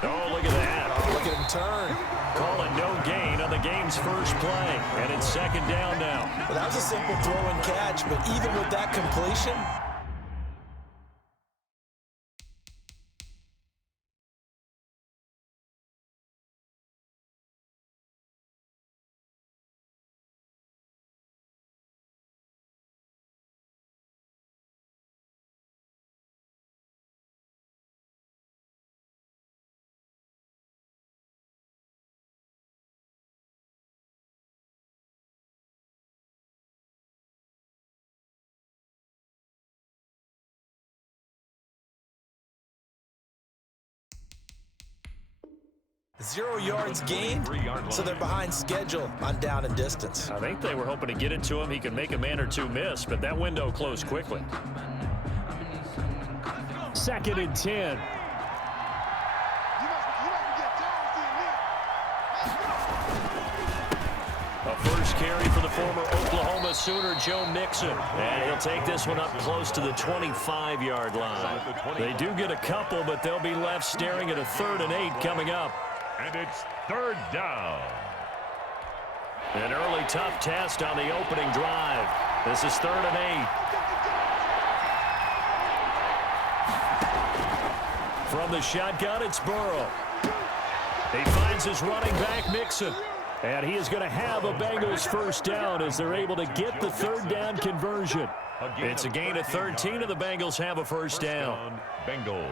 Oh, look at that. Oh, look at him turn. Calling no gain on the game's first play. And it's second down now. Well, that was a simple throw and catch, but even with that completion, Zero yards gained, so they're behind schedule on down and distance. I think they were hoping to get it to him. He could make a man or two miss, but that window closed quickly. 2nd and 10. A first carry for the former Oklahoma Sooner, Joe Mixon. And he'll take this one up close to the 25-yard line. They do get a couple, but they'll be left staring at a 3rd and 8 coming up. And it's 3rd down. An early tough test on the opening drive. This is 3rd and 8. From the shotgun, it's Burrow. He finds his running back, Mixon. And he is going to have a Bengals first down as they're able to get the 3rd down conversion. It's a gain of 13, and the Bengals have a first down. Bengals.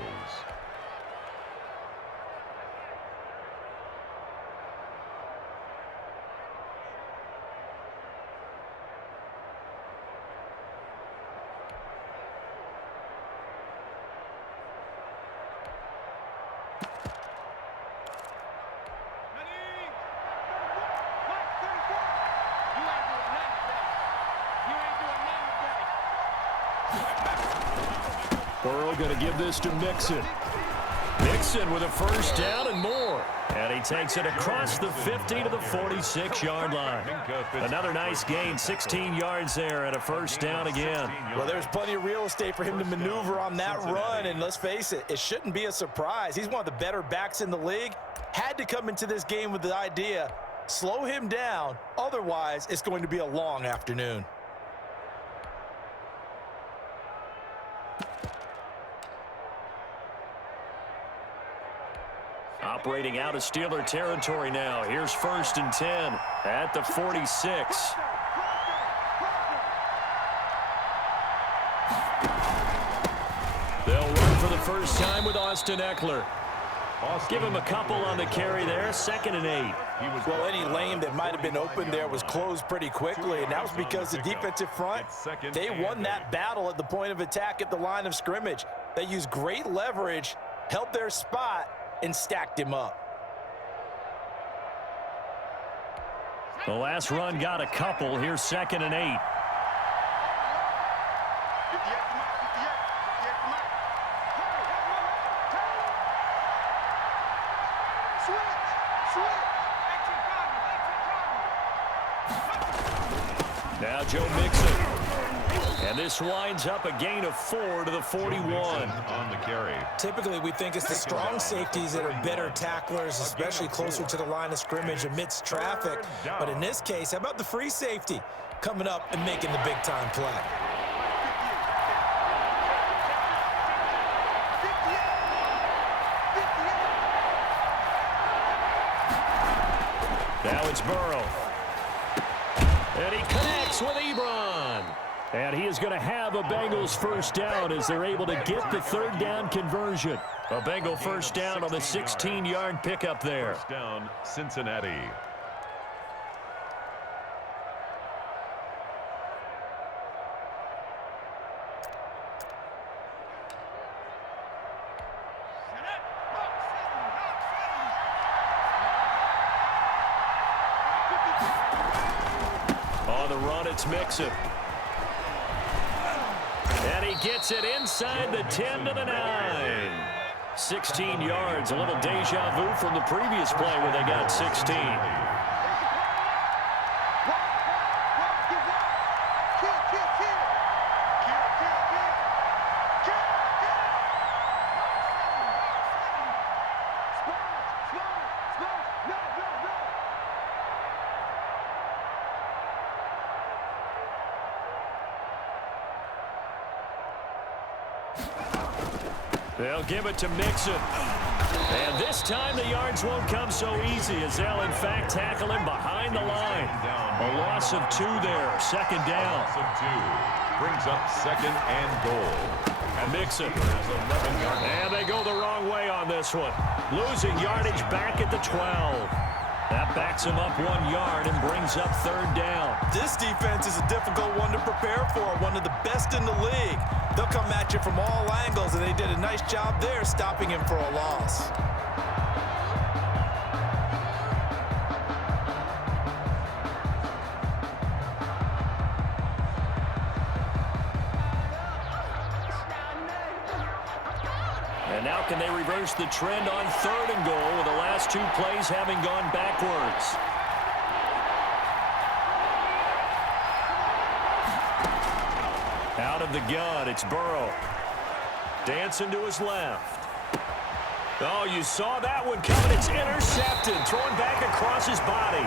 Burrow going to give this to Mixon. Mixon with a first down and more. And he takes it across the 50 to the 46-yard line. Another nice gain, 16 yards there and a first down again. Well, there's plenty of real estate for him to maneuver on that run, and let's face it, it shouldn't be a surprise. He's one of the better backs in the league. Had to come into this game with the idea, slow him down, otherwise it's going to be a long afternoon. Operating out of Steeler territory now. Here's 1st and 10 at the 46. They'll run for the first time with Austin Eckler. Give him a couple on the carry there. 2nd and 8. Well, any lane that might have been open there was closed pretty quickly, and that was because the defensive front, they won that battle at the point of attack at the line of scrimmage. They used great leverage, held their spot, and stacked him up. The last run got a couple. Here's 2nd and 8. Now Joe Mixon. And this winds up a gain of 4 to the 41. On the carry. Typically, we think it's the strong safeties that are better tacklers, especially closer to the line of scrimmage amidst traffic. But in this case, how about the free safety coming up and making the big-time play? Now it's Burrow. And he connects with Ebron. And he is going to have a Bengals first down as they're able to get the 3rd down conversion. A Bengal first down on the 16-yard pickup there. First down, Cincinnati. On the run, it's Mixon. And he gets it inside the 10 to the 9. 16 yards, a little deja vu from the previous play where they got 16. They'll give it to Mixon. And this time the yards won't come so easy as they'll, in fact, tackle him behind the line. A loss of 2 there, second down. Loss of 2 brings up second and goal. And Mixon. And they go the wrong way on this one. Losing yardage back at the 12. That backs him up 1 yard and brings up third down. This defense is a difficult one to prepare for, one of the best in the league. They'll come at you from all angles, and they did a nice job there stopping him for a loss. And now can they reverse the trend on third and goal with the last 2 plays having gone backwards? Out of the gun, it's Burrow. Dancing to his left. Oh, you saw that one coming. It's intercepted. Thrown back across his body.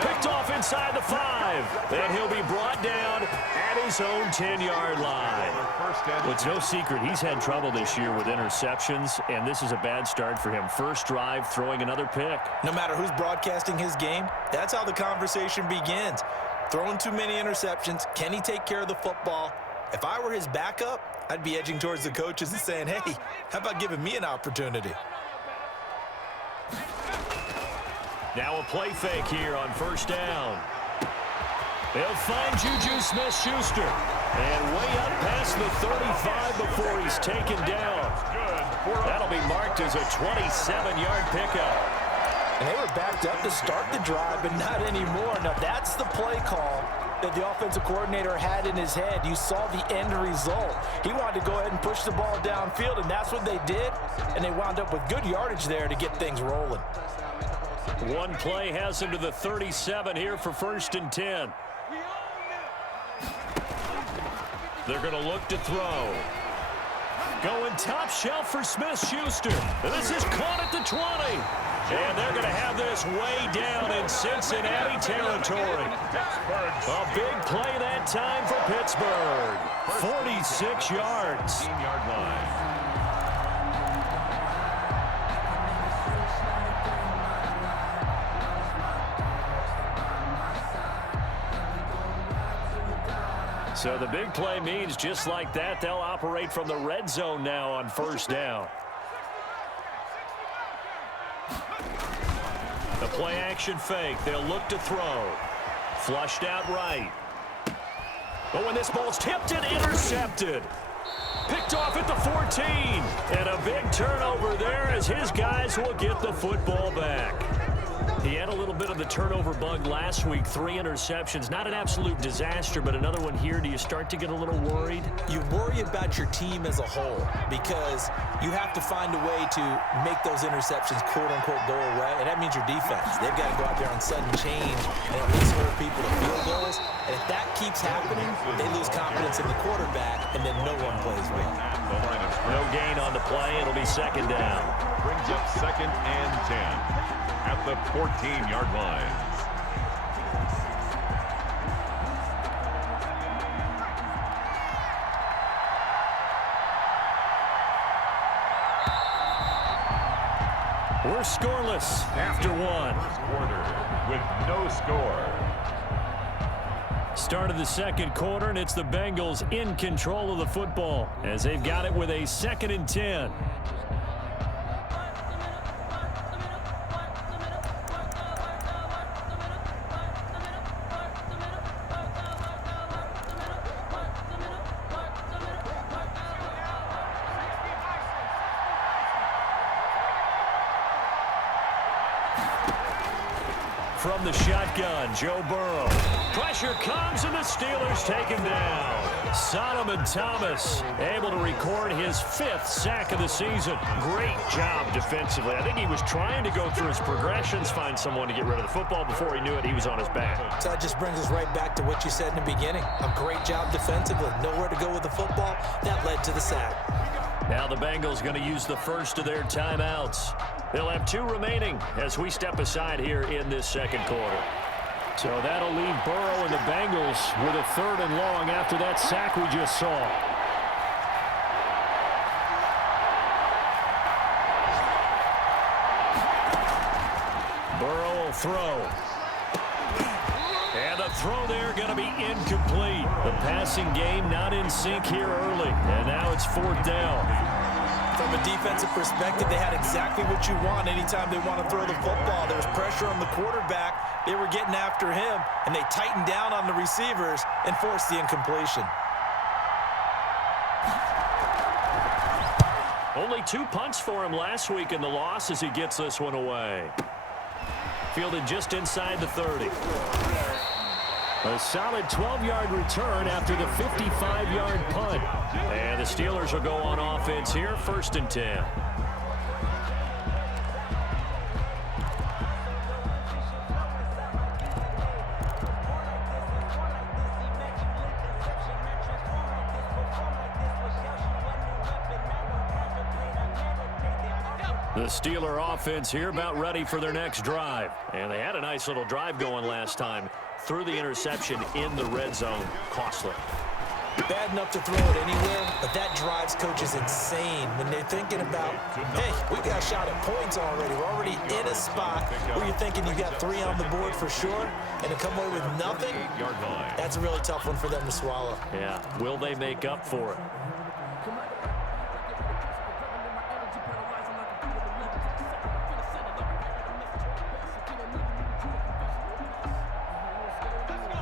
Picked off inside the 5. And he'll be brought down at his own 10-yard line. Well, it's no secret he's had trouble this year with interceptions, and this is a bad start for him. First drive, throwing another pick. No matter who's broadcasting his game, that's how the conversation begins. Throwing too many interceptions. Can he take care of the football? If I were his backup, I'd be edging towards the coaches and saying, hey, how about giving me an opportunity? Now a play fake here on first down. They'll find Juju Smith-Schuster. And way up past the 35 before he's taken down. That'll be marked as a 27-yard pickup. And they were backed up to start the drive, but not anymore. Now, that's the play call that the offensive coordinator had in his head. You saw the end result. He wanted to go ahead and push the ball downfield, and that's what they did. And they wound up with good yardage there to get things rolling. One play has him to the 37 here for first and 10. They're going to look to throw. Going top shelf for Smith-Schuster. This is caught at the 20. And they're going to have this way down in Cincinnati territory. A big play that time for Pittsburgh. 46 yards. 15-yard line. So the big play means just like that, they'll operate from the red zone now on first down. The play action fake. They'll look to throw. Flushed out right. Oh, and this ball's tipped and intercepted. Picked off at the 14. And a big turnover there as his guys will get the football back. He had a little bit of the turnover bug last week. 3 interceptions. Not an absolute disaster, but another one here. Do you start to get a little worried? You worry about your team as a whole because you have to find a way to make those interceptions, quote-unquote, go away, and that means your defense. They've got to go out there on sudden change and at least hold people to field goals. And if that keeps happening, they lose confidence in the quarterback, and then no one plays well. No gain on the play. It'll be second down. Brings up second and 10. At the 14-yard line. We're scoreless after one. First quarter with no score. Start of the second quarter, and it's the Bengals in control of the football as they've got it with a second and 10. From the shotgun, Joe Burrow. Pressure comes, and the Steelers take him down. Solomon Thomas able to record his 5th sack of the season. Great job defensively. I think he was trying to go through his progressions, find someone to get rid of the football. Before he knew it, he was on his back. So that just brings us right back to what you said in the beginning. A great job defensively. Nowhere to go with the football. That led to the sack. Now the Bengals going to use the first of their timeouts. They'll have 2 remaining as we step aside here in this second quarter. So that'll leave Burrow and the Bengals with a 3rd and long after that sack we just saw. Burrow will throw. And the throw there going to be incomplete. The passing game not in sync here early. And now it's 4th down. From a defensive perspective, they had exactly what you want anytime they want to throw the football. There was pressure on the quarterback. They were getting after him, and they tightened down on the receivers and forced the incompletion. Only 2 punts for him last week in the loss as he gets this one away. Fielded just inside the 30. A solid 12-yard return after the 55-yard punt. And the Steelers will go on offense here, 1st and 10. The Steeler offense here about ready for their next drive. And they had a nice little drive going last time. Through the interception in the red zone. Costly. Bad enough to throw it anywhere, but that drives coaches insane when they're thinking about, hey, we got a shot at points already. We're already in a spot where you're thinking you got 3 on the board for sure, and to come away with nothing, that's a really tough one for them to swallow. Yeah, will they make up for it?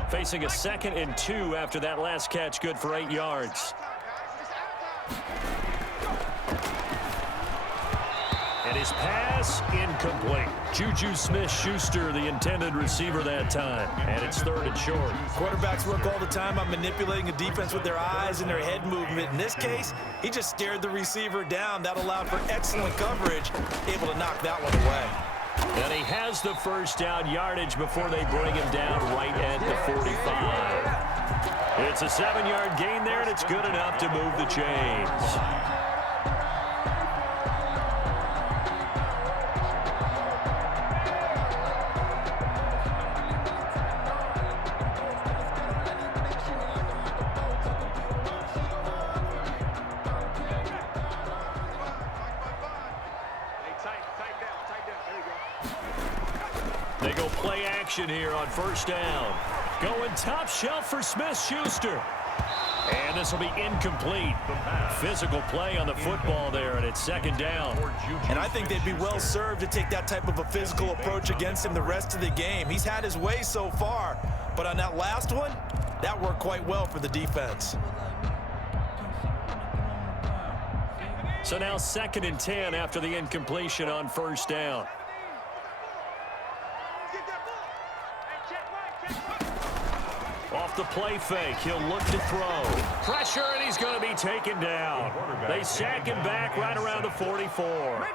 Facing a 2nd and 2 after that last catch, good for 8 yards. And his pass incomplete. Juju Smith-Schuster, the intended receiver that time. And it's 3rd and short. Quarterbacks work all the time on manipulating a defense with their eyes and their head movement. In this case, he just stared the receiver down. That allowed for excellent coverage, able to knock that one away. And he has the 1st down yardage before they bring him down right at the 45. It's a 7-yard gain there, and it's good enough to move the chains. They go play action here on 1st down. Going top shelf for Smith-Schuster. And this will be incomplete. Physical play on the football there, and it's 2nd down. And I think they'd be well served to take that type of a physical approach against him the rest of the game. He's had his way so far, but on that last one, that worked quite well for the defense. So now 2nd and 10 after the incompletion on 1st down. Off the play fake, he'll look to throw. Pressure, and he's going to be taken down. They sack him back right around the 44.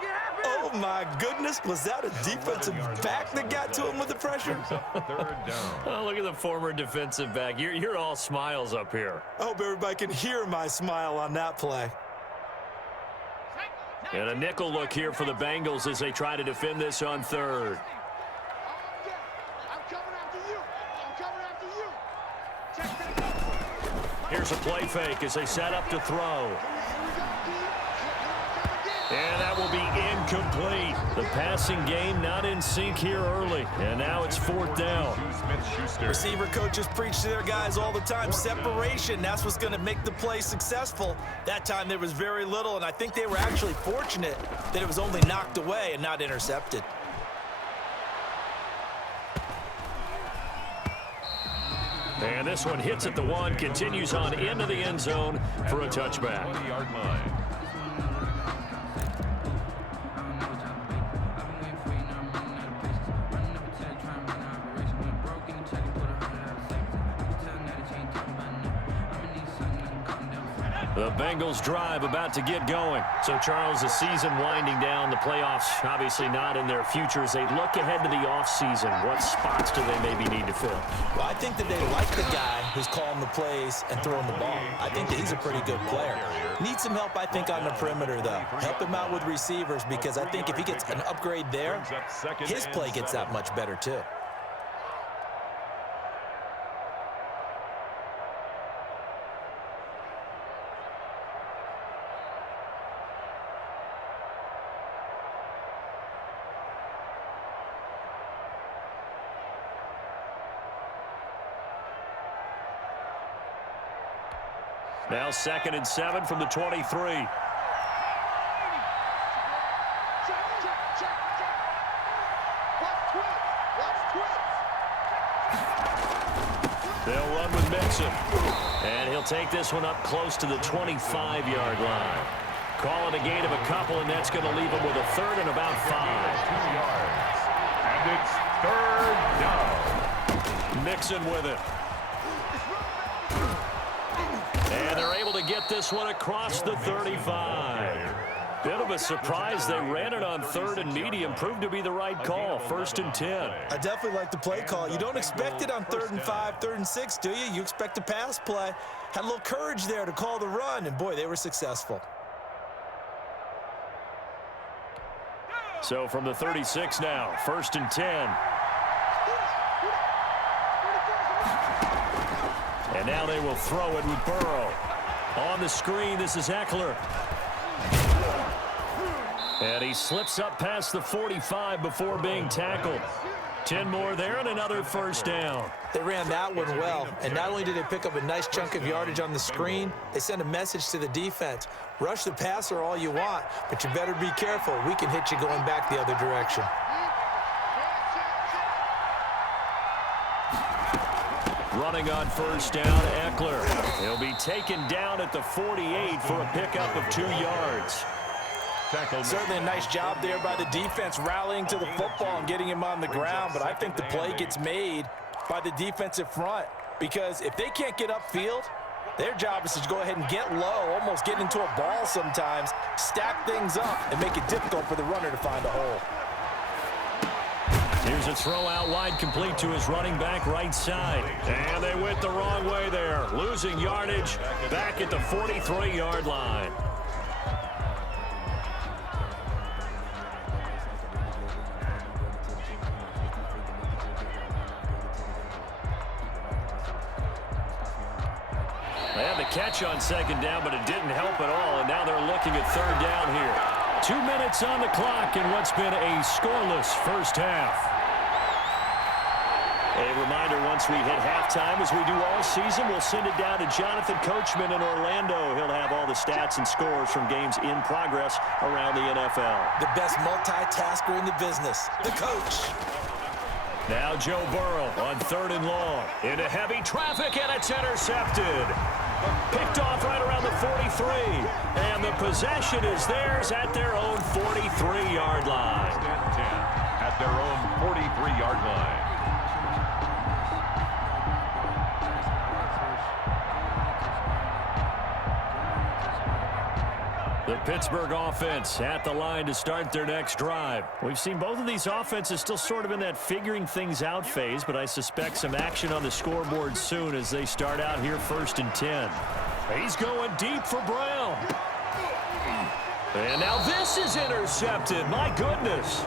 Oh, my goodness. Was that a defensive back that got to him with the pressure? 3rd down. Oh, look at the former defensive back. You're all smiles up here. I hope everybody can hear my smile on that play. And a nickel look here for the Bengals as they try to defend this on 3rd. Here's a play fake as they set up to throw. And that will be incomplete. The passing game not in sync here early. And now it's 4th down. Receiver coaches preach to their guys all the time. Separation, that's what's going to make the play successful. That time there was very little, and I think they were actually fortunate that it was only knocked away and not intercepted. And this one hits at the 1, continues on into the end zone for a touchback. 20-yard line. The Bengals drive about to get going. So, Charles, the season winding down, the playoffs obviously not in their future. As they look ahead to the offseason, what spots do they maybe need to fill? Well, I think that they like the guy who's calling the plays and throwing the ball. I think that he's a pretty good player. Needs some help, I think, on the perimeter, though. Help him out with receivers, because I think if he gets an upgrade there, his play gets that much better, too. Now 2nd and 7 from the 23. They'll run with Mixon. And he'll take this one up close to the 25-yard line. Call it a gain of a couple, and that's going to leave him with a 3rd and about 5. 2 yards. And it's 3rd down. Mixon with it. And they're able to get this one across the 35. Bit of a surprise. They ran it on 3rd and medium. Proved to be the right call. 1st and 10. I definitely like the play call. You don't expect it on 3rd and 5, 3rd and 6, do you? You expect a pass play. Had a little courage there to call the run, and boy, they were successful. So from the 36 now, 1st and 10. And now they will throw it with Burrow. On the screen, this is Eckler. And he slips up past the 45 before being tackled. 10 more there and another 1st down. They ran that one well, and not only did they pick up a nice chunk of yardage on the screen, they sent a message to the defense. Rush the passer all you want, but you better be careful. We can hit you going back the other direction. Running on 1st down, Eckler. He'll be taken down at the 48 for a pickup of 2 yards. Certainly a nice job there by the defense rallying to the football and getting him on the ground, but I think the play gets made by the defensive front, because if they can't get upfield, their job is to go ahead and get low, almost get into a ball sometimes, stack things up, and make it difficult for the runner to find a hole. Here's a throw out wide, complete to his running back right side. And they went the wrong way there, losing yardage back at the 43-yard line. They had the catch on 2nd down, but it didn't help at all, and now they're looking at 3rd down here. 2 minutes on the clock in what's been a scoreless first half. A reminder, once we hit halftime, as we do all season, we'll send it down to Jonathan Coachman in Orlando. He'll have all the stats and scores from games in progress around the NFL. The best multitasker in the business, the coach. Now Joe Burrow on 3rd and long. Into heavy traffic, and it's intercepted. Picked off right around the 43. And the possession is theirs at their own 43-yard line. At their own 43-yard line. The Pittsburgh offense at the line to start their next drive. We've seen both of these offenses still sort of in that figuring things out phase, but I suspect some action on the scoreboard soon as they start out here 1st and 10. He's going deep for Brown. And now this is intercepted. My goodness.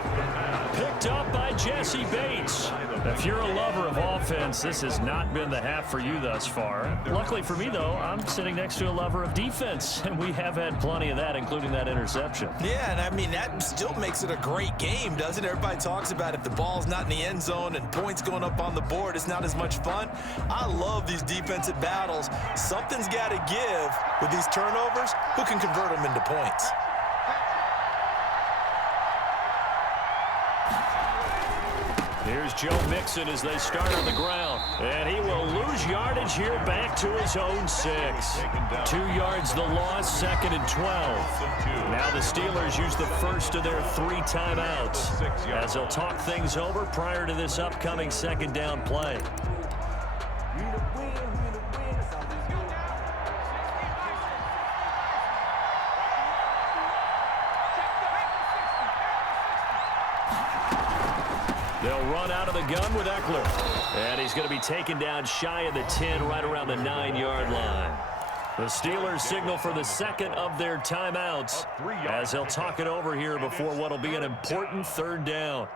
Picked up by Jesse Bates. If you're a lover of offense, this has not been the half for you thus far. Luckily for me, though, I'm sitting next to a lover of defense, and we have had plenty of that, including that interception. Yeah, and I mean, that still makes it a great game, doesn't it? Everybody talks about if the ball's not in the end zone and points going up on the board, it's not as much fun. I love these defensive battles. Something's got to give with these turnovers. Who can convert them into points? Here's Joe Mixon as they start on the ground. And he will lose yardage here back to his own 6. 2 yards the loss, 2nd and 12. Now the Steelers use the first of their 3 timeouts as they'll talk things over prior to this upcoming 2nd down play. They'll run out of the gun with Eckler. And he's going to be taken down shy of the 10, right around the 9-yard line. The Steelers signal for the second of their timeouts as they'll talk it over here before what will be an important third down.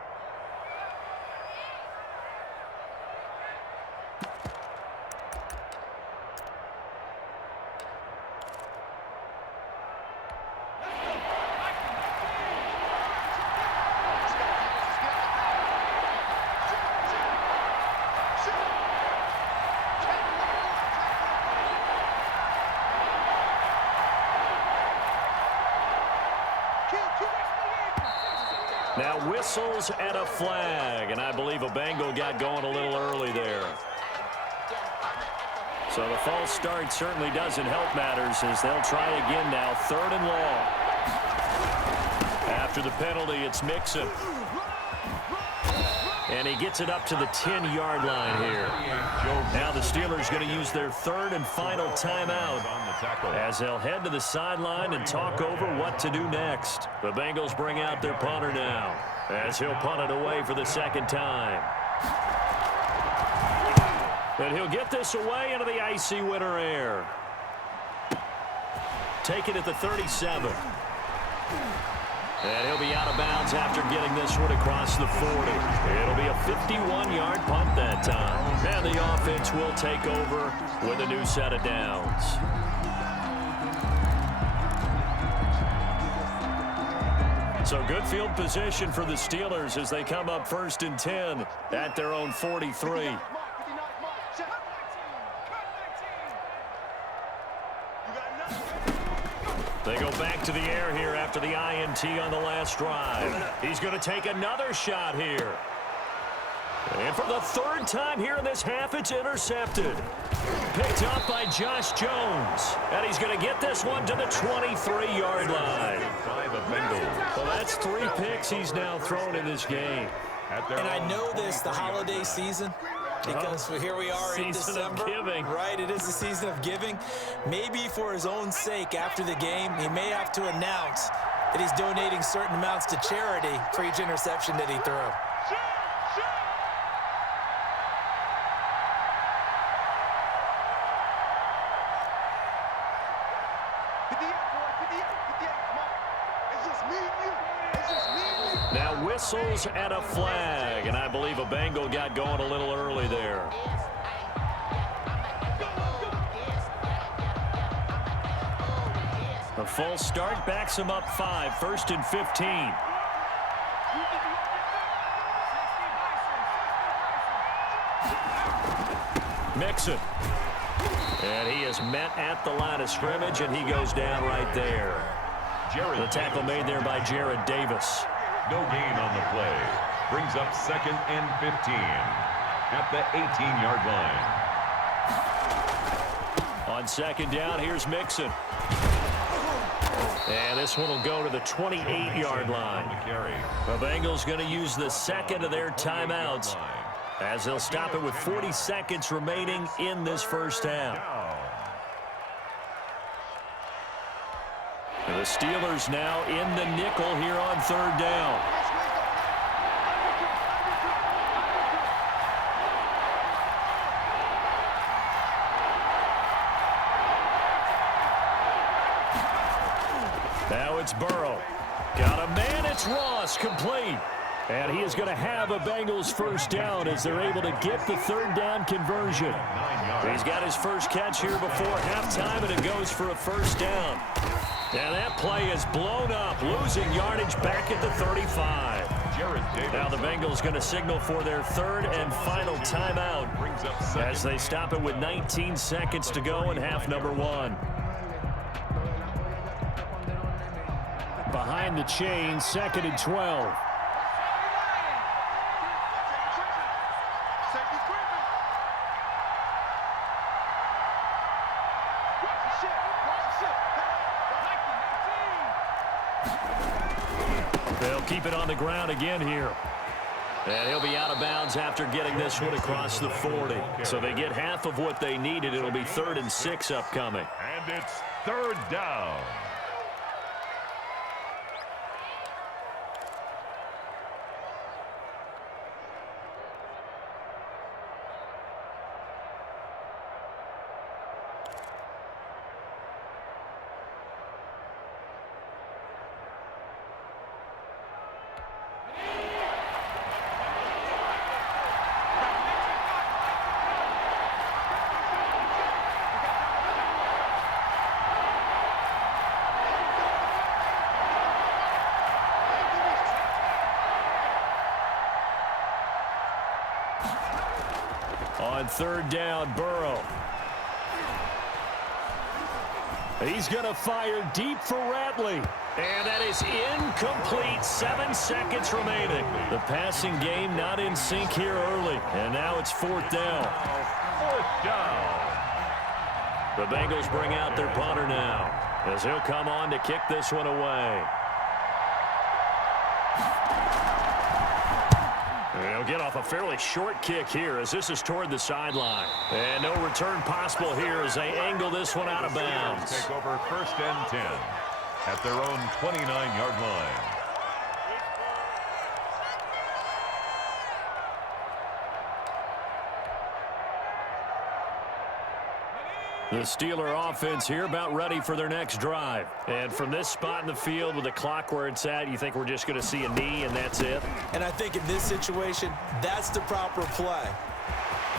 Now whistles and a flag, and I believe a Bengal got going a little early there. So the false start certainly doesn't help matters as they'll try again now, 3rd and long. After the penalty, it's Mixon. And he gets it up to the 10-yard line here. Now the Steelers going to use their 3rd and final timeout as they'll head to the sideline and talk over what to do next. The Bengals bring out their punter now as he'll punt it away for the second time. And he'll get this away into the icy winter air. Take it at the 37. And he'll be out of bounds after getting this one across the 40. It'll be a 51-yard punt that time. And the offense will take over with a new set of downs. So good field position for the Steelers as they come up 1st and 10 at their own 43. They go back to the air here after the INT on the last drive. He's going to take another shot here. And for the 3rd time here in this half, it's intercepted. Picked up by Josh Jones. And he's going to get this one to the 23-yard line. Well, that's 3 picks he's now thrown in this game. And I know this, the holiday season, because here we are in December. Giving. Right, it is the season of giving. Maybe for his own sake after the game, he may have to announce that he's donating certain amounts to charity for each interception that he threw. Now whistles and a flag, and I believe a Bengal got going a little early there. A false start backs him up 5, 1st and 15. Mixon. And he is met at the line of scrimmage, and he goes down right there. The tackle made there by Jared Davis. No gain on the play. Brings up 2nd and 15 at the 18-yard line. On 2nd down, here's Mixon. And this one will go to the 28-yard line. The Bengals going to use the 2nd of their timeouts as they'll stop it with 40 seconds remaining in this first half. The Steelers now in the nickel here on 3rd down. Now it's Burrow. Got a man, it's Ross, complete. And he is going to have a Bengals first down as they're able to get the 3rd down conversion. He's got his first catch here before halftime, and it goes for a first down. And that play is blown up, losing yardage back at the 35. Now the Bengals going to signal for their 3rd and final timeout as they stop it with 19 seconds to go in half number 1. Behind the chain, 2nd and 12. They'll keep it on the ground again here. And he'll be out of bounds after getting this one across the 40. So they get half of what they needed. It'll be 3rd and 6 upcoming. And it's 3rd down. On third down, Burrow. He's going to fire deep for Ratley. And that is incomplete. 7 seconds remaining. The passing game not in sync here early. And now it's fourth down. Fourth down. The Bengals bring out their punter now, as he'll come on to kick this one away. He'll get off a fairly short kick here as this is toward the sideline. And no return possible here as they angle this one out of bounds. Take over first and 10 at their own 29-yard line. The Steeler offense here about ready for their next drive. And from this spot in the field with the clock where it's at, you think we're just going to see a knee and that's it? And I think in this situation, that's the proper play.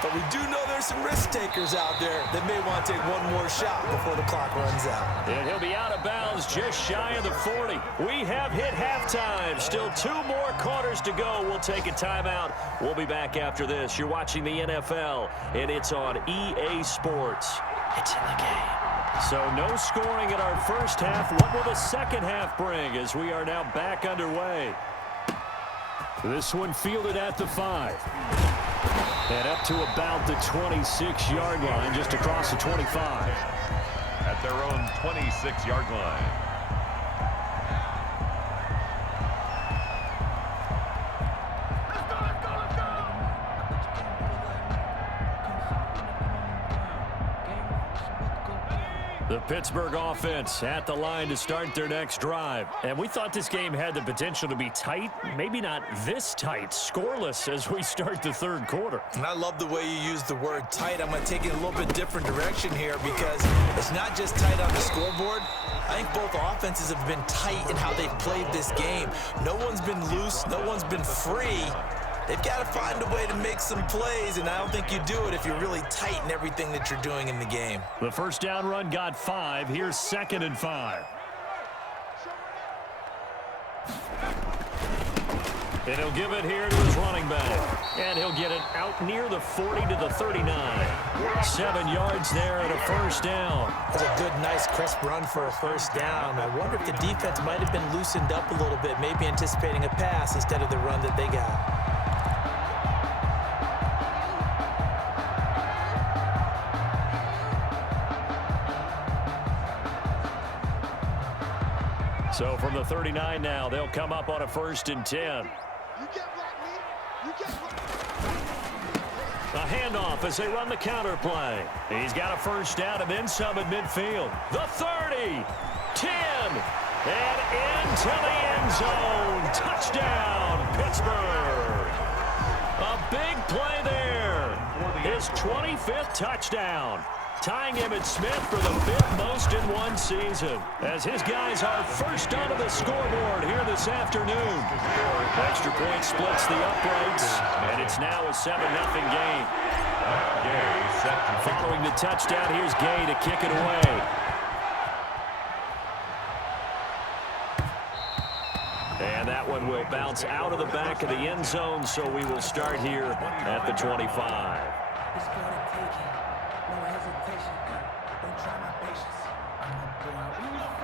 But we do know there's some risk takers out there that may want to take one more shot before the clock runs out. And he'll be out of bounds just shy of the 40. We have hit halftime. Still 2 more quarters to go. We'll take a timeout. We'll be back after this. You're watching the NFL, and it's on EA Sports. It's in the game. So no scoring in our first half. What will the second half bring as we are now back underway? This one fielded at the 5. And up to about the 26-yard line, just across the 25. At their own 26-yard line. The Pittsburgh offense at the line to start their next drive. And we thought this game had the potential to be tight, maybe not this tight, scoreless as we start the third quarter. And I love the way you use the word tight. I'm going to take it a little bit different direction here because it's not just tight on the scoreboard. I think both offenses have been tight in how they've played this game. No one's been loose. No one's been free. They've got to find a way to make some plays, and I don't think you do it if you're really tight in everything that you're doing in the game. The first down run got 5. Here's 2nd and 5. And he'll give it here to his running back. And he'll get it out near the 40 to the 39. 7 yards there and a first down. That's a good, nice, crisp run for a first down. I wonder if the defense might have been loosened up a little bit, maybe anticipating a pass instead of the run that they got. So from the 39 now, they'll come up on a 1st and 10. A handoff as they run the counter play. He's got a first down and then some at midfield. The 30, 10, and into the end zone. Touchdown, Pittsburgh. A big play there. His 25th touchdown. Tying Emmitt Smith for the 5th most in one season. As his guys are first onto the scoreboard here this afternoon. Extra point splits the uprights, and it's now a 7-0 game. Following the touchdown, here's Gay to kick it away. And that one will bounce out of the back of the end zone, so we will start here at the 25.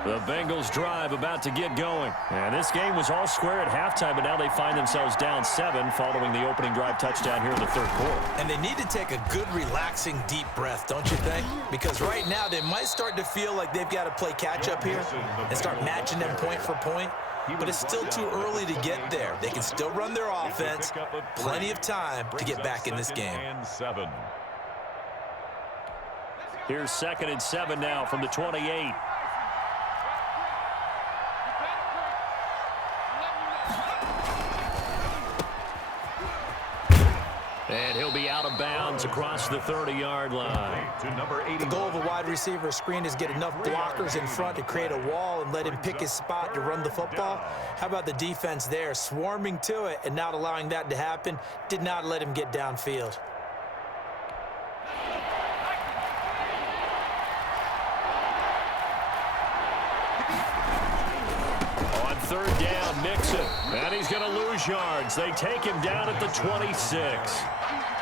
The Bengals drive about to get going. And this game was all square at halftime, but now they find themselves down 7 following the opening drive touchdown here in the third quarter. And they need to take a good, relaxing, deep breath, don't you think? Because right now they might start to feel like they've got to play catch-up here and start matching them point for point. But it's still too early to get there. They can still run their offense. Plenty of time to get back in this game. Here's 2nd and 7 now from the 28. And he'll be out of bounds across the 30-yard line. The goal of a wide receiver screen is get enough blockers in front to create a wall and let him pick his spot to run the football. How about the defense there, swarming to it and not allowing that to happen? Did not let him get downfield. On 3rd down, Mixon. And he's going to lose yards. They take him down at the 26.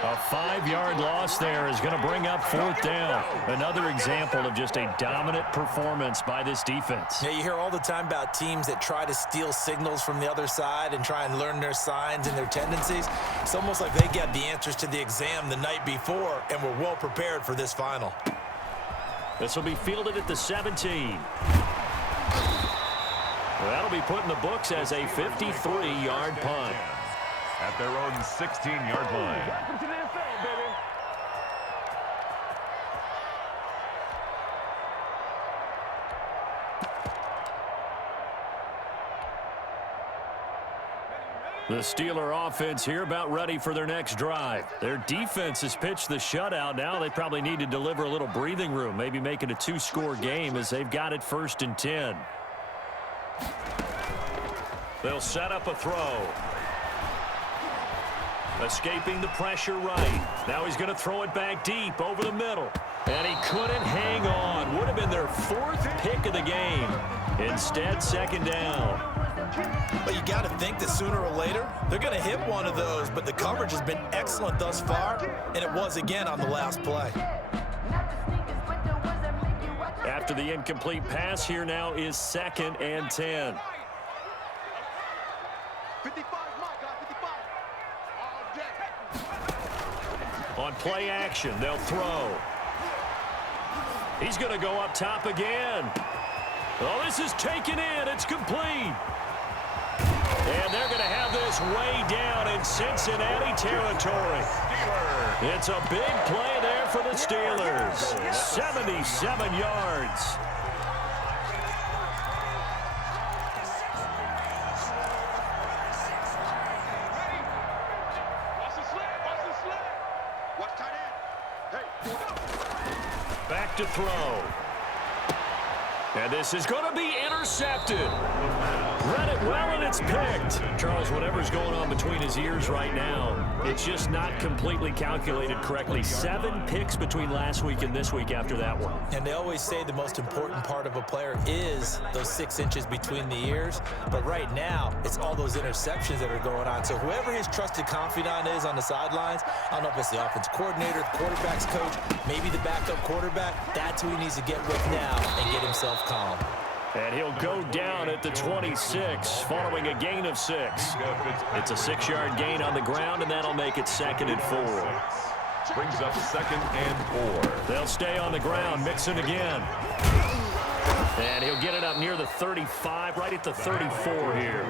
A 5-yard loss there is going to bring up 4th down. Another example of just a dominant performance by this defense. Yeah, you hear all the time about teams that try to steal signals from the other side and try and learn their signs and their tendencies. It's almost like they got the answers to the exam the night before and were well prepared for this final. This will be fielded at the 17. Well, that'll be put in the books as a 53-yard punt. At their own 16-yard line. The Steeler offense here about ready for their next drive. Their defense has pitched the shutout. Now they probably need to deliver a little breathing room, maybe make it a 2-score game as they've got it 1st and 10. They'll set up a throw. Escaping the pressure right. Now he's going to throw it back deep over the middle. And he couldn't hang on. Would have been their 4th pick of the game. Instead, 2nd down. But you got to think that sooner or later, they're going to hit one of those. But the coverage has been excellent thus far, and it was again on the last play. After the incomplete pass, here now is 2nd and 10. 55, my God, 55. On play action, they'll throw. He's going to go up top again. Oh, this is taken in. It's complete. And they're going to have this way down in Cincinnati territory. It's a big play there for the Steelers. 77 yards. Back to throw. And this is going to be intercepted. Read it well, and it's picked. Charles, whatever's going on between his ears right now, it's just not completely calculated correctly. 7 picks between last week and this week after that one. And they always say the most important part of a player is those 6 inches between the ears. But right now, it's all those interceptions that are going on. So whoever his trusted confidant is on the sidelines, I don't know if it's the offense coordinator, the quarterback's coach, maybe the backup quarterback, that's who he needs to get with now and get himself calm. And he'll go down at the 26 following a gain of 6. It's a 6-yard gain on the ground, and that'll make it 2nd and 4. Brings up 2nd and 4. They'll stay on the ground. Mixon again. And he'll get it up near the 35, right at the 34 here.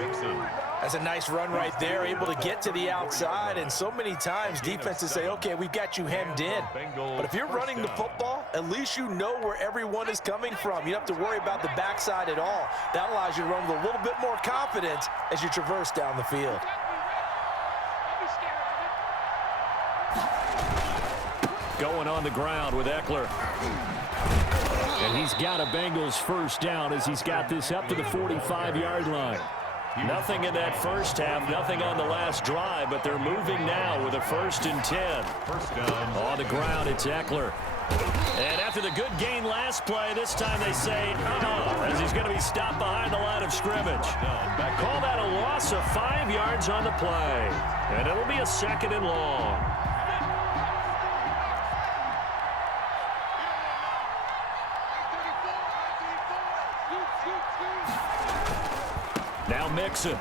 That's a nice run right there, able to get to the outside. And so many times defenses say, okay, we've got you hemmed in. But if you're running the football, at least you know where everyone is coming from. You don't have to worry about the backside at all. That allows you to run with a little bit more confidence as you traverse down the field. Going on the ground with Eckler. And he's got a Bengals 1st down as he's got this up to the 45-yard line. Nothing in that first half, nothing on the last drive, but they're moving now with a 1st and 10. First down. On the ground, it's Eckler. And after the good gain last play, this time they say, as he's going to be stopped behind the line of scrimmage. Call that a loss of 5 yards on the play. And it'll be a 2nd and long. Now Mixon.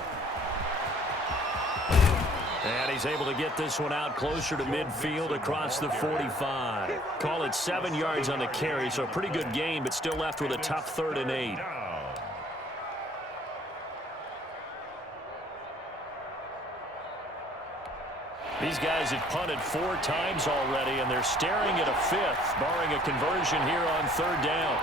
And he's able to get this one out closer to midfield across the 45. Call it 7 yards on the carry, so a pretty good game, but still left with a tough 3rd and 8. These guys have punted 4 times already, and they're staring at a 5th, barring a conversion here on 3rd down.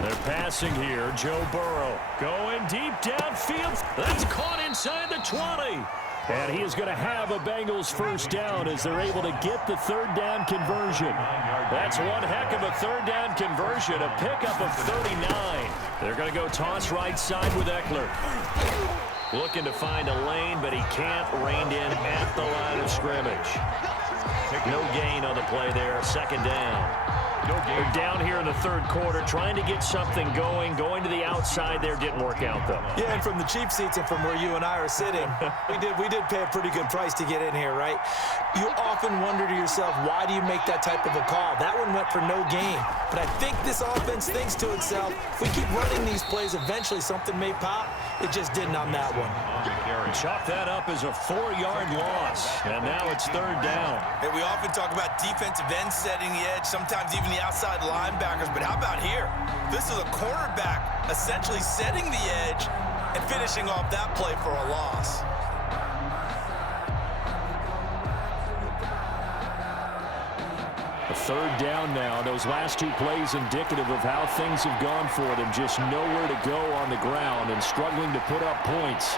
They're passing here. Joe Burrow going deep downfield. That's caught inside the 20. And he is going to have a Bengals 1st down as they're able to get the 3rd down conversion. That's one heck of a 3rd down conversion, a pickup of 39. They're going to go toss right side with Eckler. Looking to find a lane, but he can't. Reined in at the line of scrimmage. No gain on the play there. Second down. They're down here in the third quarter, trying to get something going. Going to the outside there didn't work out, though. Yeah, and from the cheap seats and from where you and I are sitting, we did pay a pretty good price to get in here, right? You often wonder to yourself, why do you make that type of a call? That one went for no gain. But I think this offense thinks to itself, if we keep running these plays, eventually something may pop. It just didn't on that one. Chalk that up as a 4-yard loss. And now it's third down. And we often talk about defensive ends setting the edge, sometimes even the outside linebackers. But how about here? This is a cornerback essentially setting the edge and finishing off that play for a loss. A third down now. Those last two plays indicative of how things have gone for them. Just nowhere to go on the ground and struggling to put up points.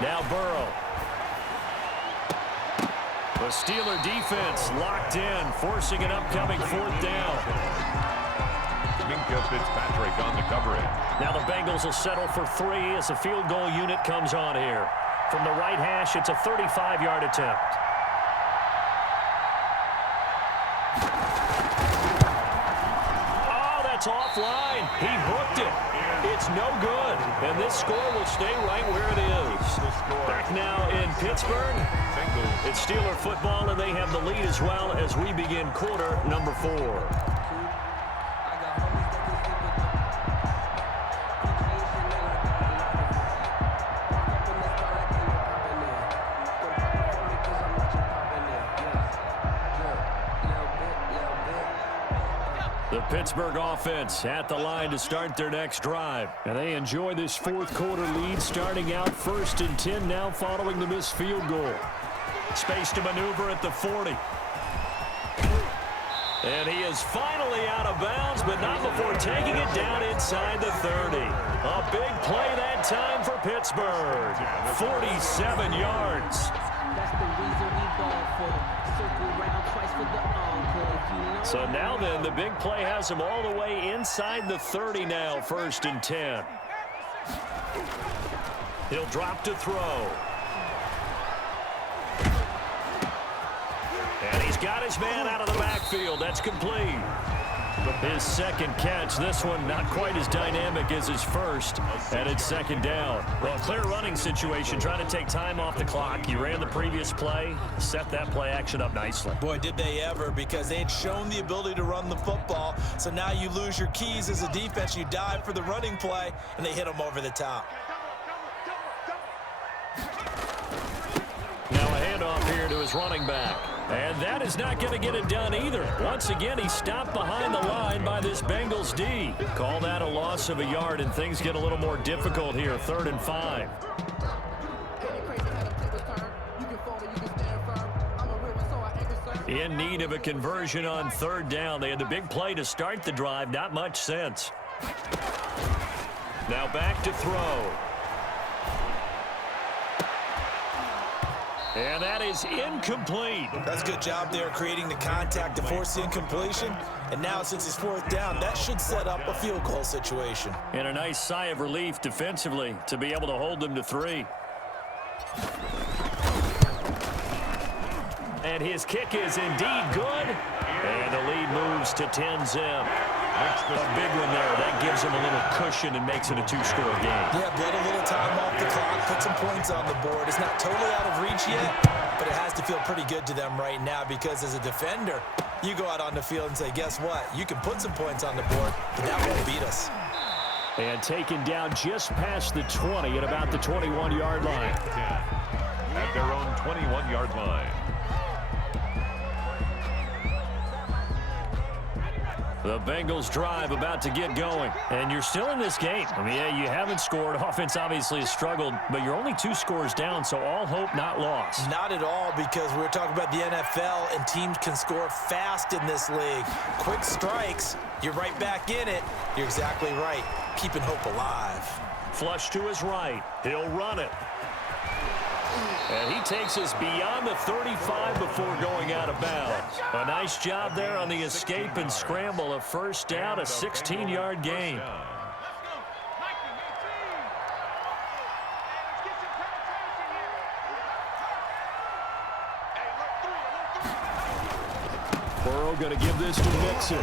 Now Burrow. The Steeler defense locked in, forcing an upcoming fourth down. Minkah Fitzpatrick on the coverage. Now the Bengals will settle for 3 as the field goal unit comes on here. From the right hash, it's a 35-yard attempt. Oh, that's offline. He booked it. It's no good. And this score will stay right where it is. Back now in Pittsburgh. It's Steeler football, and they have the lead as well as we begin quarter number 4. The Pittsburgh offense at the line to start their next drive. And they enjoy this fourth quarter lead, starting out 1st and 10 now following the missed field goal. Space to maneuver at the 40. And he is finally out of bounds, but not before taking it down inside the 30. A big play that time for Pittsburgh. 47 yards. That's the reason we ball for them. Circle around twice for the encore. So now then, the big play has him all the way inside the 30 now, 1st and 10. He'll drop to throw. And he's got his man out of the backfield. That's complete. His second catch. This one not quite as dynamic as his first. And it's second down. Well, clear running situation. Trying to take time off the clock. He ran the previous play. Set that play action up nicely. Boy, did they ever, because they had shown the ability to run the football. So now you lose your keys as a defense. You dive for the running play, and they hit them over the top. Now a handoff here to his running back. And that is not going to get it done either. Once again, he's stopped behind the line by this Bengals D. Call that a loss of a yard, and things get a little more difficult here. 3rd and 5. In need of a conversion on 3rd down. They had the big play to start the drive. Not much sense. Now back to throw. And that is incomplete. That's a good job there creating the contact to force the incompletion. And now since it's 4th down, that should set up a field goal situation. And a nice sigh of relief defensively to be able to hold them to 3. And his kick is indeed good. And the lead moves to 10-zip. A big one there. That gives him a little cushion and makes it a 2-score game. Yeah, bled a little time off the clock, put some points on the board. It's not totally out of reach yet, but it has to feel pretty good to them right now, because as a defender, you go out on the field and say, guess what? You can put some points on the board, but that won't beat us. And taken down just past the 20 at about the 21-yard line. At their own 21-yard line. The Bengals drive about to get going. And you're still in this game. I mean, yeah, you haven't scored. Offense obviously has struggled, but you're only 2 scores down, so all hope not lost. Not at all, because we were talking about the NFL, and teams can score fast in this league. Quick strikes, you're right back in it. You're exactly right. Keeping hope alive. Flush to his right. He'll run it. And he takes us beyond the 35 before going out of bounds. A nice job there on the escape and scramble. A 1st down, a 16-yard gain. Burrow going to give this to Mixon.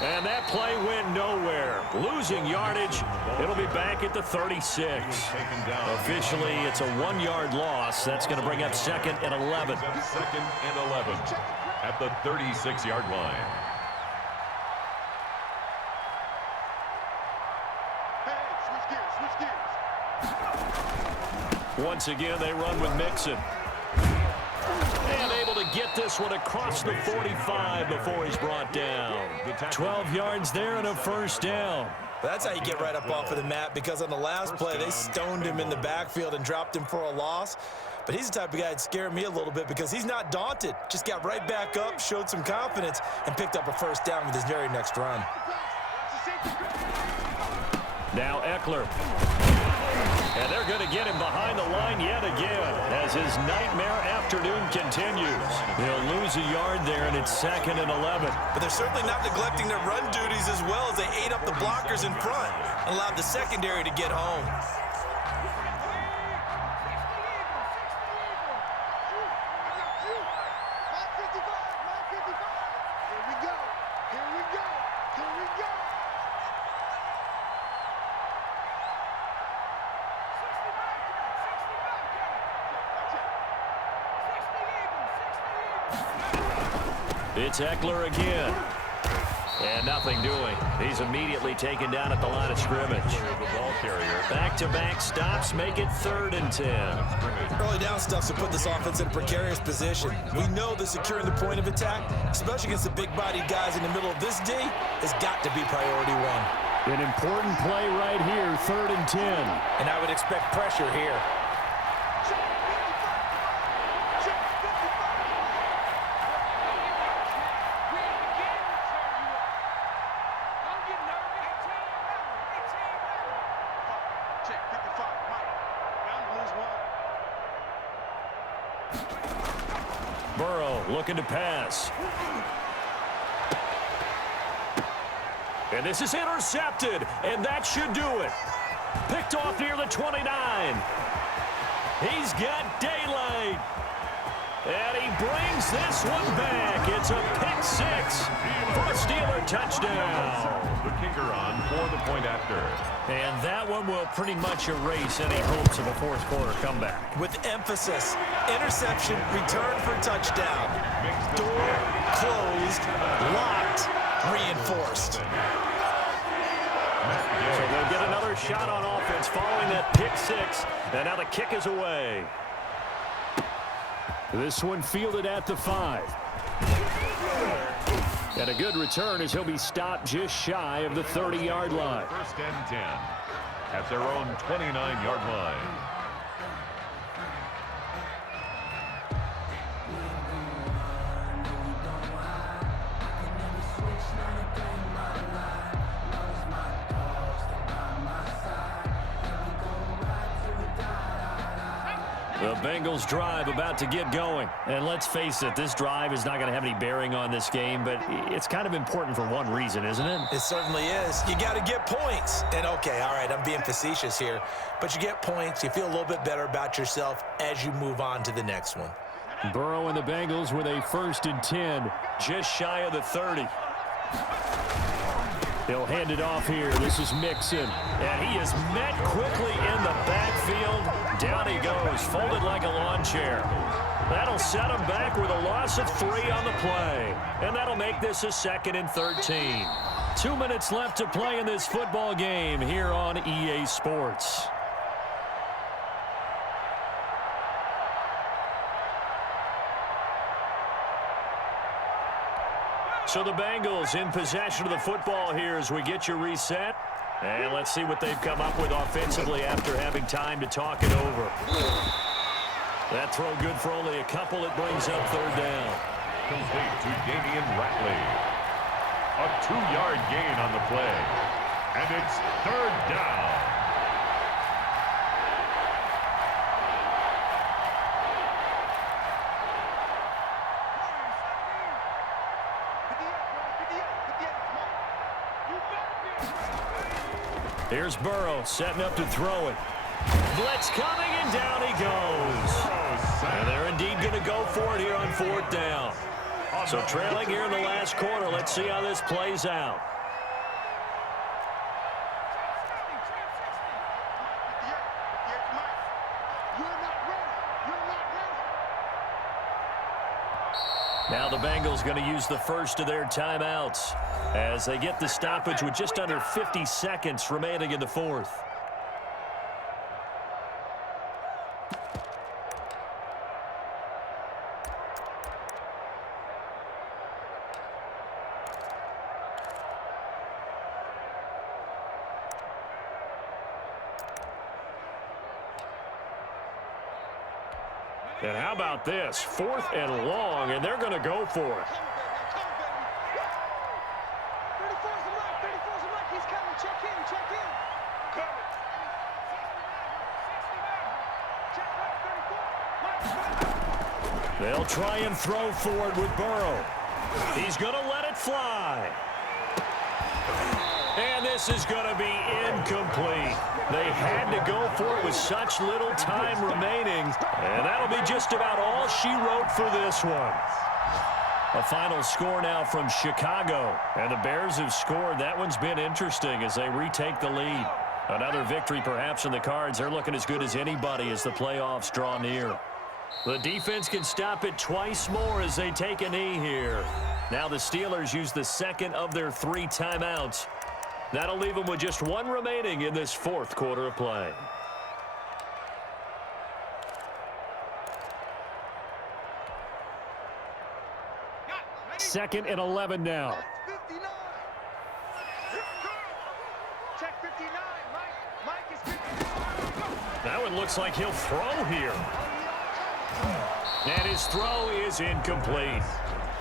And that play went nowhere. Losing yardage. It'll be back at the 36. Officially, it's a 1-yard loss. That's going to bring up 2nd and 11. 2nd and 11 at the 36-yard line. Once again, they run with Mixon. And able to get this one across the 45 before he's brought down. 12 yards there and a first down. That's how you get right up off of the mat, because on the last play, they stoned him in the backfield and dropped him for a loss. But he's the type of guy that scared me a little bit because he's not daunted. Just got right back up, showed some confidence, and picked up a first down with his very next run. Now Eckler. And they're going to get him behind the line yet again as his nightmare afternoon continues. They'll lose a yard there, and it's 2nd and 11. But they're certainly not neglecting their run duties as well, as they ate up the blockers in front and allowed the secondary to get home. It's Eckler again. And nothing doing. He's immediately taken down at the line of scrimmage. Back-to-back stops make it 3rd and 10. Early down stuff to put this offense in a precarious position. We know that securing the point of attack, especially against the big-bodied guys in the middle of this D, has got to be priority 1. An important play right here, 3rd and 10. And I would expect pressure here. Burrow looking to pass. And this is intercepted, and that should do it. Picked off near the 29. He's got daylight. And he brings this one back. It's a pick 6 for a Steeler touchdown. The kicker on for the point after. And that one will pretty much erase any hopes of a fourth-quarter comeback. With emphasis, interception, return for touchdown. Door closed, locked, reinforced. So they'll get another shot on offense following that pick 6. And now the kick is away. This one fielded at the 5. And a good return as he'll be stopped just shy of the 30-yard line. 1st and 10 at their own 29-yard line. The Bengals drive about to get going. And let's face it, this drive is not going to have any bearing on this game, but it's kind of important for one reason, isn't it? It certainly is. You got to get points. And okay, all right, I'm being facetious here, but you get points, you feel a little bit better about yourself as you move on to the next one. Burrow and the Bengals with a 1st and 10, just shy of the 30. He'll hand it off here. This is Mixon. And he is met quickly in the backfield. Down he goes, folded like a lawn chair. That'll set him back with a loss of 3 on the play. And that'll make this a 2nd and 13. 2 minutes left to play in this football game here on EA Sports. So the Bengals in possession of the football here as we get you reset. And let's see what they've come up with offensively after having time to talk it over. That throw good for only a couple. It brings up 3rd down. Complete to Damian Ratley. A 2-yard gain on the play. And it's 3rd down. Here's Burrow setting up to throw it. Blitz coming, and down he goes. And they're indeed going to go for it here on 4th down. So trailing here in the last quarter. Let's see how this plays out. Now the Bengals going to use the first of their timeouts as they get the stoppage with just under 50 seconds remaining in the fourth. And how about this? 4th and long, and they're going to go for it. 34's a mark. 34's a mark. He's coming. Check in. Check in. Check 34. They'll try and throw for it with Burrow. He's going to let it fly. And this is going to be incomplete. They had to go for it with such little time remaining. And that'll be just about all she wrote for this one. A final score now from Chicago. And the Bears have scored. That one's been interesting as they retake the lead. Another victory perhaps in the cards. They're looking as good as anybody as the playoffs draw near. The defense can stop it twice more as they take a knee here. Now the Steelers use the second of their 3 timeouts. That'll leave them with just 1 remaining in this 4th quarter of play. Second and 11 now. 59. Check 59. Mike is 59. That one looks like he'll throw here. And his throw is incomplete.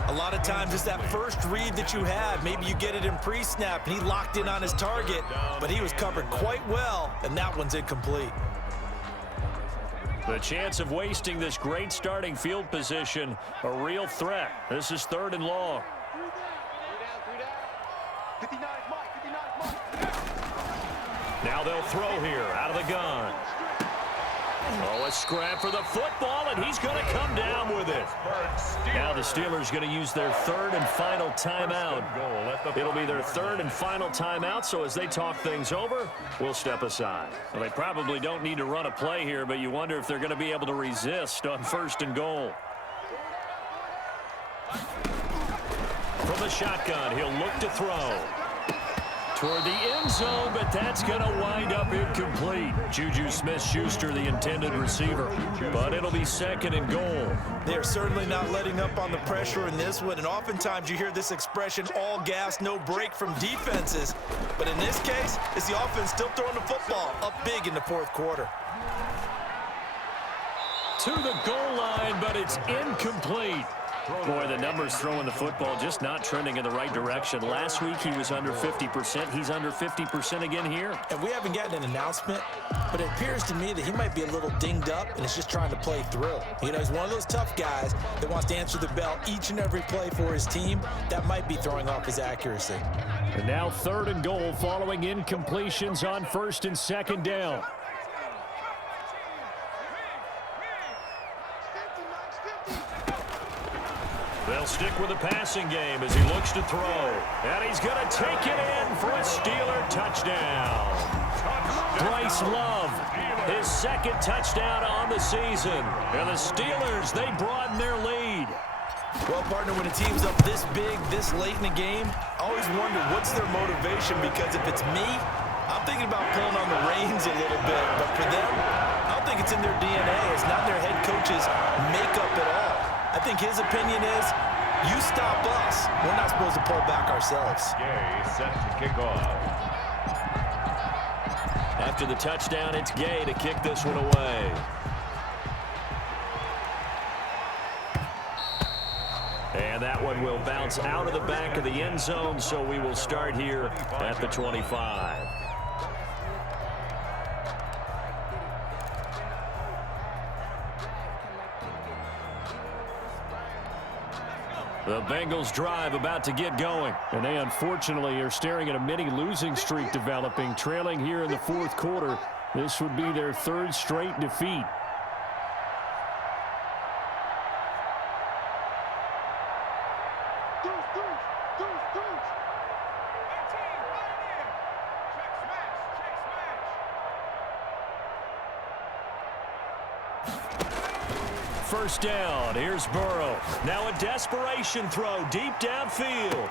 A lot of times it's that first read that you have. Maybe you get it in pre-snap, and he locked in on his target, but he was covered quite well, and that one's incomplete. The chance of wasting this great starting field position, a real threat. This is 3rd and long. 59 Mike. 59 Mike. Now they'll throw here out of the gun. Oh, a scrap for the football, and he's going to come down with it. Now the Steelers going to use their 3rd and final timeout. It'll be their 3rd and final timeout, so as they talk things over, we'll step aside. Well, they probably don't need to run a play here, but you wonder if they're going to be able to resist on 1st and goal. From the shotgun, he'll look to throw. Toward the end zone, but that's going to wind up incomplete. Juju Smith-Schuster, the intended receiver, but it'll be 2nd and goal. They're certainly not letting up on the pressure in this one, and oftentimes you hear this expression, all gas, no break from defenses. But in this case, it's the offense still throwing the football up big in the 4th quarter. To the goal line, but it's incomplete. Boy, the numbers throwing the football just not trending in the right direction. Last week he was under 50%. He's under 50% again here. And we haven't gotten an announcement, but it appears to me that he might be a little dinged up and is just trying to play through. You know, he's one of those tough guys that wants to answer the bell each and every play for his team. That might be throwing off his accuracy. And now 3rd and goal following incompletions on 1st and 2nd down. They'll stick with the passing game as he looks to throw. And he's going to take it in for a Steeler touchdown. Bryce Love, his 2nd touchdown on the season. And the Steelers, they broaden their lead. Well, partner, when a team's up this big, this late in the game, I always wonder what's their motivation, because if it's me, I'm thinking about pulling on the reins a little bit. But for them, I don't think it's in their DNA. It's not their head coach's makeup at all. I think his opinion is, you stop us, we're not supposed to pull back ourselves. Gay set to kick off. After the touchdown, it's Gay to kick this one away. And that one will bounce out of the back of the end zone, so we will start here at the 25. The Bengals drive about to get going. And they unfortunately are staring at a mini losing streak developing, trailing here in the 4th quarter. This would be their 3rd straight defeat. First down. Here's Burrow. Now a desperation throw deep downfield.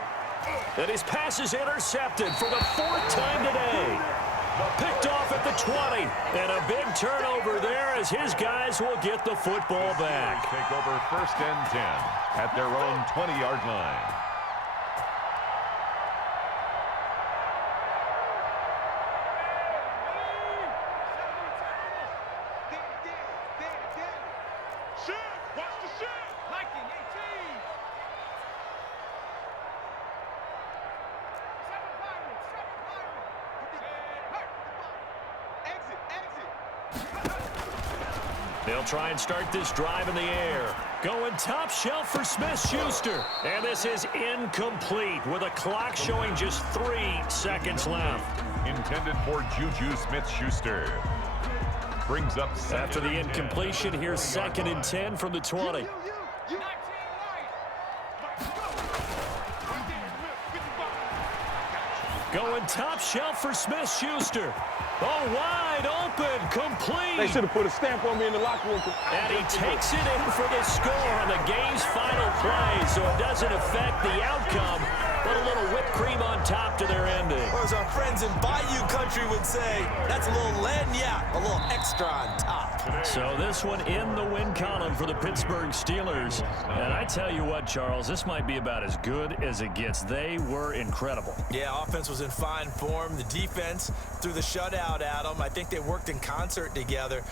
And his pass is intercepted for the fourth time today. Picked off at the 20. And a big turnover there as his guys will get the football back. Take over first and 10 at their own 20-yard line. They'll try and start this drive in the air. Going top shelf for Smith-Schuster. And this is incomplete with a clock showing just 3 seconds left. Intended for Juju Smith-Schuster. Brings up After the incompletion, here's 2nd and 10 from the 20. Going top shelf for Smith-Schuster. Oh, wide open, complete. They should have put a stamp on me in the locker room. And he takes it in for the score on the game's final play, so it doesn't affect the outcome, but a little whipped cream on top to their ending. Or as our friends in Bayou Country would say, that's a little lagniappe, a little extra on top. So this one in the win column for the Pittsburgh Steelers. And I tell you what, Charles, this might be about as good as it gets. They were incredible. Yeah, offense was in fine form. The defense through the shutout, Adam. I think they worked in concert together.